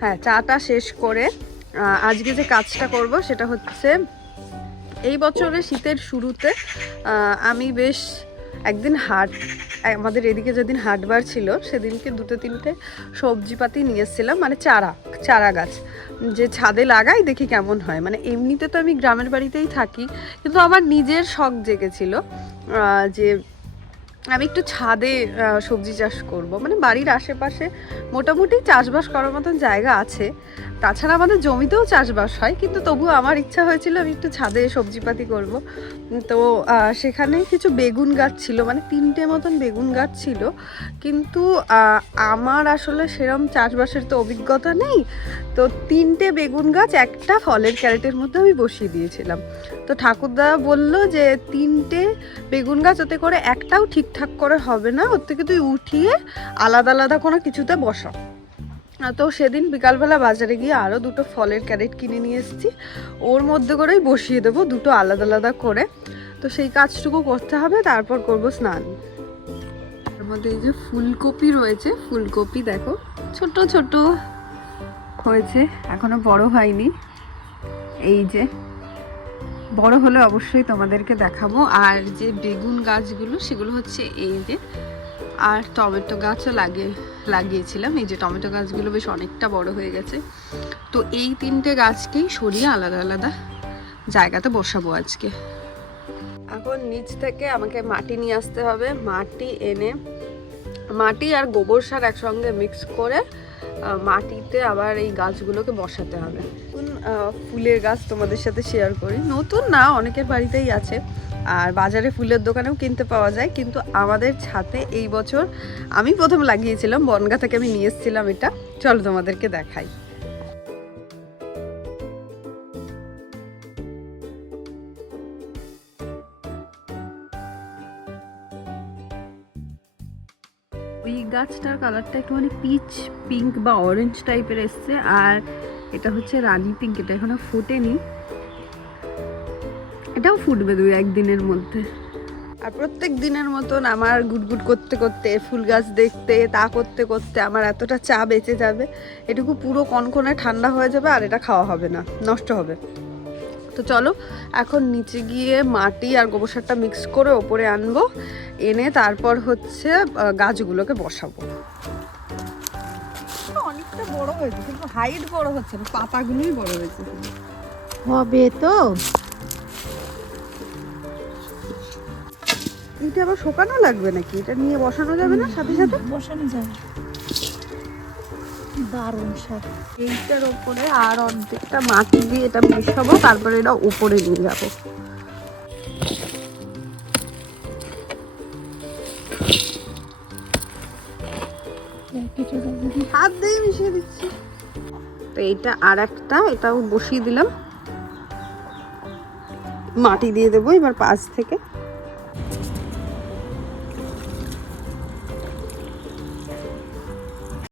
হ্যাঁ, চাটা শেষ করে আজকে যে কাজটা করব সেটা হচ্ছে, এই বছরের শীতের শুরুতে আমি বেশ একদিন আমাদের এদিকে যেদিন হাটবার ছিল সেদিনকে 2-3টে সবজিপাতি নিয়ে এসেছিলাম, মানে চারা গাছ, যে ছাদে লাগাই দেখি কেমন হয়। মানে এমনিতে তো আমি গ্রামের বাড়িতেই থাকি, কিন্তু আমার নিজের শখ জেগেছিল যে আমি একটু ছাদে সবজি চাষ করব। মানে বাড়ির আশেপাশে মোটামুটি চাষবাস করার মতন জায়গা আছে, তাছাড়া আমাদের জমিতেও চাষবাস হয়, কিন্তু তবুও আমার ইচ্ছা হয়েছিল আমি একটু ছাদে সবজিপাতি করব। তো সেখানে কিছু বেগুন গাছ ছিল, মানে 3টে মতন বেগুন গাছ ছিল, কিন্তু আমার আসলে সেরম চাষবাসের তো অভিজ্ঞতা নেই। তো 3টে বেগুন গাছ একটা ফলের ক্যারেটের মধ্যে আমি বসিয়ে দিয়েছিলাম। তো ঠাকুরদা বলল যে 3টে বেগুন গাছ ওতে করে একটাও ঠিকঠাক করে হবে না, ওর থেকে তুই উঠিয়ে আলাদা আলাদা কোনো কিছুতে বসাও। তো সেদিন বিকালবেলা বাজারে গিয়ে আরও 2টো ফলের ক্যারেট কিনে নিয়ে এসেছি, ওর মধ্যে করেই বসিয়ে দেবো 2টো আলাদা আলাদা করে। তো সেই কাজটুকু করতে হবে, তারপর করব স্নান। তার মধ্যে এই যে ফুলকপি রয়েছে, ফুলকপি দেখো ছোট ছোট হয়েছে, এখনো বড় হয়নি। এই যে বড় হলে অবশ্যই তোমাদেরকে দেখাবো। আর যে বেগুন গাছগুলো সেগুলো হচ্ছে এই যে, আর টমেটো গাছও লাগিয়েছিলাম। এই যে টমেটো গাছগুলো বেশ অনেকটা বড় হয়ে গেছে। তো এই 3টে গাছকেই সরিয়ে আলাদা আলাদা জায়গাতে বসাবো আজকে। এখন নিচ থেকে আমাকে মাটি নিয়ে আসতে হবে, মাটি এনে মাটি আর গোবর সার একসঙ্গে মিক্স করে মাটিতে আবার এই গাছগুলোকে বসাতে হবে। ফুলের গাছ তোমাদের সাথে শেয়ার করি, নতুন না, অনেকের বাড়িতেই আছে, আর বাজারে ফুলের দোকানেও কিনতে পাওয়া যায়, কিন্তু আমাদের ছাদে এই বছর আমি প্রথম লাগিয়েছিলাম, বনগা থেকে আমি নিয়ে এসেছিলাম এটা। চলো তোমাদেরকে দেখাই। ওই গাছটার কালারটা একটুখানি পিচ পিঙ্ক বা অরেঞ্জ টাইপের এসছে, আর এটা হচ্ছে রানী পিঙ্ক, এটা এখনো ফোটেনি, এটাও ফুটবে 2-1 দিনের মধ্যে। আর প্রত্যেক দিনের মতন আমার গুটগুট করতে করতে, ফুল গাছ দেখতে, তা করতে করতে আমার এতটা চা বেঁচে যাবে, এটুকু পুরো কনকনে ঠান্ডা হয়ে যাবে, আর এটা খাওয়া হবে না, নষ্ট হবে। তো চলো এখন নিচে গিয়ে মাটি আর গোবর সারটা মিক্স করে ওপরে আনবো, এনে তারপর হচ্ছে গাছগুলোকে বসাবো। অনেকটা বড় হয়েছে, কিন্তু হাইট বড় হচ্ছে না, পাতাগুলোই বড় হয়েছে। হবে তো, এটা আবার শোকানো লাগবে নাকি? এটা নিয়ে বসানো যাবে না? সাথে সাথে বসানো যাবে। দারুণ স্বাদ। এইটার ওপরে আর অর্ধেকটা মাটি দিয়ে এটা মেশাবো, তারপরে এটা উপরে নিয়ে যাবো। হাত দিয়ে মিশিয়ে দিচ্ছি। তো এইটা আর একটা, এটাও বসিয়ে দিলাম, মাটি দিয়ে দেবো এবার পাশ থেকে।